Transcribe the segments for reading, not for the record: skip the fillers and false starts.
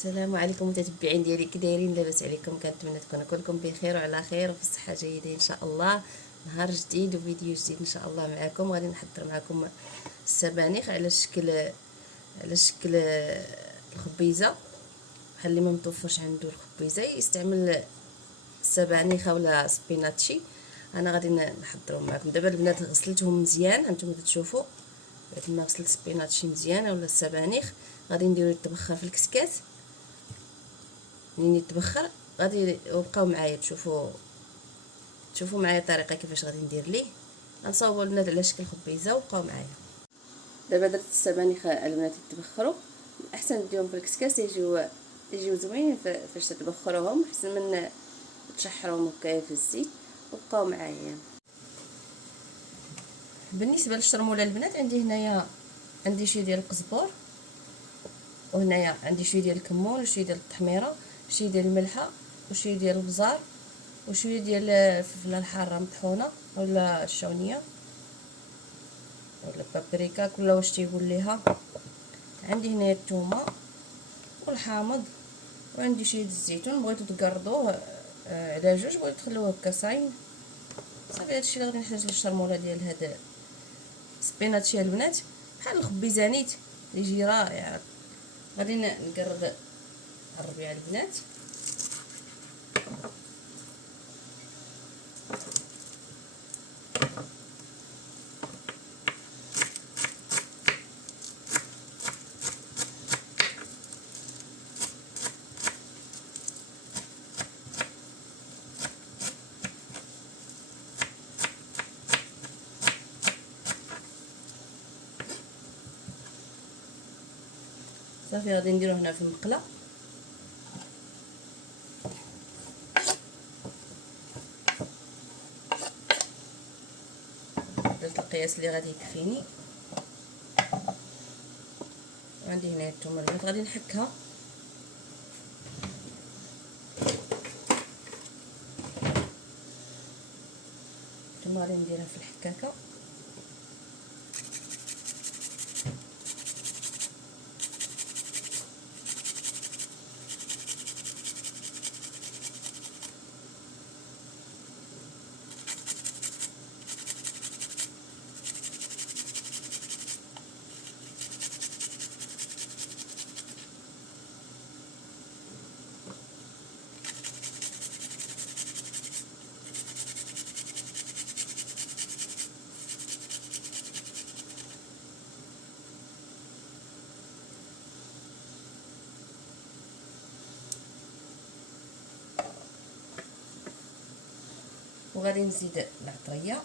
السلام عليكم متتبعين ديالي، كي دايرين؟ لاباس عليكم؟ كنتمنى تكونوا كلكم بخير وعلى خير وفي الصحه جيده ان شاء الله. نهار جديد وفيديو جديد ان شاء الله معكم. غادي نحضر معكم السبانخ على شكل الخبيزه. بحال اللي ما متوفرش عنده الخبيزه يستعمل السبانخ ولا سبيناتشي. انا غادي نحضرهم معكم دابا. البنات غسلتهم مزيان، هانتوما تشوفوا بعد ما غسلت السبيناتشي مزيان ولا السبانخ. غادي نديرو يتبخر في الكسكاس. منين يتبخر غادي وبقاو معايا تشوفوا معايا الطريقه كيفاش غادي ندير ليه. غنصاوبوا البنات على شكل خبيزه وبقاو معايا. دابا درت السبانخ البنات يتبخروا. احسن ديهم في الكسكاس، يجيو زوينين فاش تبخروهم، احسن من تشحروهم هكايا في الزيت. وبقاو معايا. بالنسبه للشرموله البنات، عندي شويه ديال القزبور، وهنايا عندي شويه ديال الكمون وشويه ديال التحميره وشويه ديال الملحه وشويه ديال البزار وشويه ديال الفلفله الحاره مطحونه ولا الشونيه ولا بابريكا، كل واش تيقول ليها. عندي هنايا الثومه والحامض، وعندي شويه الزيتون. بغيتو تقرضوه على جوج، بغيتو تخلوه هكا صايم. صافي هادشي اللي غادي نحتاج للشرموله ديال هاد السبيناتشي البنات، بحال الخبيزانيت يجي رائع. غادي نقرب الربيع البنات. صافي غادي نديرو هنا في المقله. درت القياس اللي غادي يكفيني. عندي هنا الثومه البنات غادي نحكها. الثومه غادي نديرها في الحكاكه. وغادي نزيد العطريه.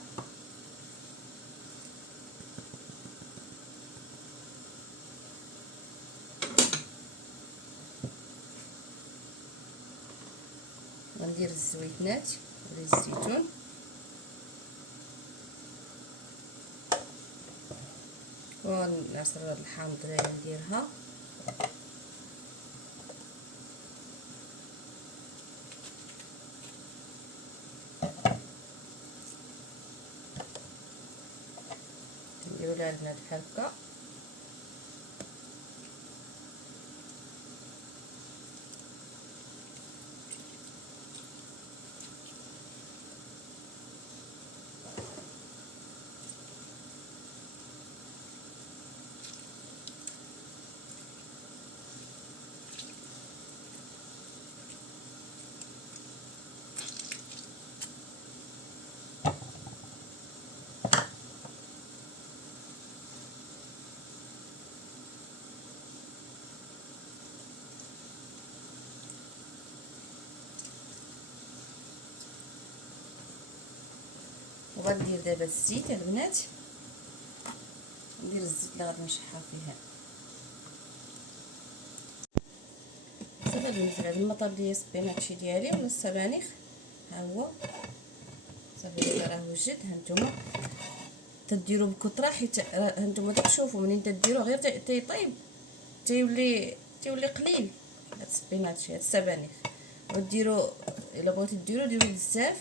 غندير الزويتنات ولا الزيتون، ونعصر هاد الحامض اللي نديرها. نديرو لها البنات بحال هكا. وغندير دابا الزيت البنات. ندير الزيت اللي غادي نشحر فيها. صافي غادي نزيد هاد المطاب ديال السبيناتشي ديالي ولا السبانخ. ها هو صافي دابا راه وجد. هانتوما تديروا بكثره، حيت هانتوما تشوفوا منين تديروه غير تيطيب تيولي قليل. هاد السبيناتشي هاد السبانخ وديروا الا بغيتو ديروا بزاف،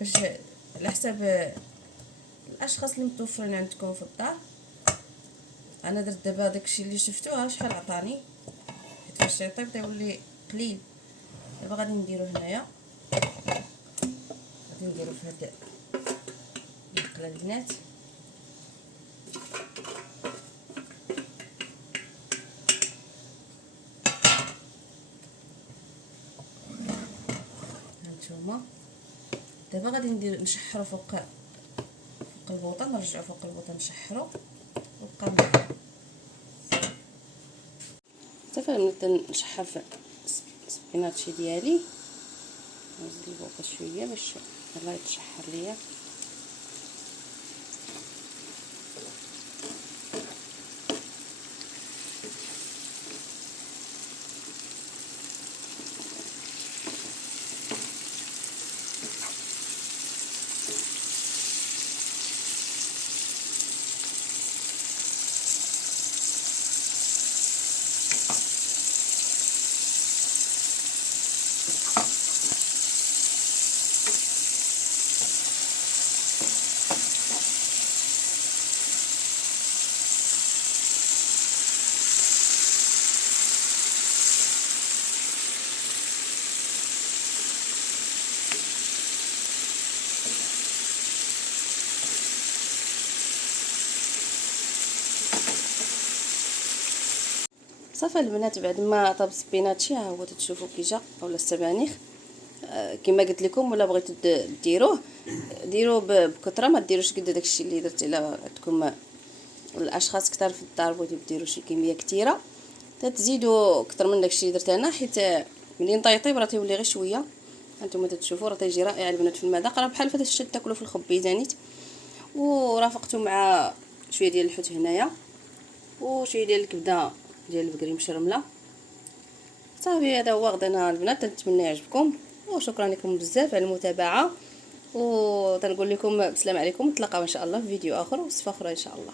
باش على حساب الاشخاص اللي متوفرين عندكم في الدار. انا درت دابا داكشي اللي شفتوه شحال عطاني، حيت باش يطيب يولي قليل. دابا غادي نديرو هنايا، غادي نديرو في هاد المقله البنات. هانتوما دابا غادي نشحرو فوق البوطه، نرجعو فوق البوطه نشحرو ونبقى صافي. نبدا نشحر في السبيناتشي ديالي، نزيد البوطه شويه باش الله يتشحر ليا. صافي البنات، بعد ما طاب السبيناتشي ها هو تشوفوا كي جا اولا السبانخ كما قلت لكم. ولا بغيتو ديروه بكثره، ما ديروش قد داكشي اللي درت. الا عندكم الاشخاص كثار في الدار بغيتو ديروا شي كميه كثيره تزيدوا اكثر من داكشي اللي درت انا، حيت ملي طيب راه تيولي غير شويه. هانتوما تشوفوا راه تيجي رائع البنات في المذاق، راه بحال فاش تاكلوا في الخبيزانيت. ورافقته مع شويه ديال الحوت هنايا وشويه ديال الكبده ديال البقري مشرمله. صافي هذا هو غدانا البنات، نتمنى يعجبكم وشكرا لكم بزاف على المتابعه. وتنقول لكم بسلام عليكم، نتلاقاو ان شاء الله في فيديو اخر وصفه اخرى ان شاء الله.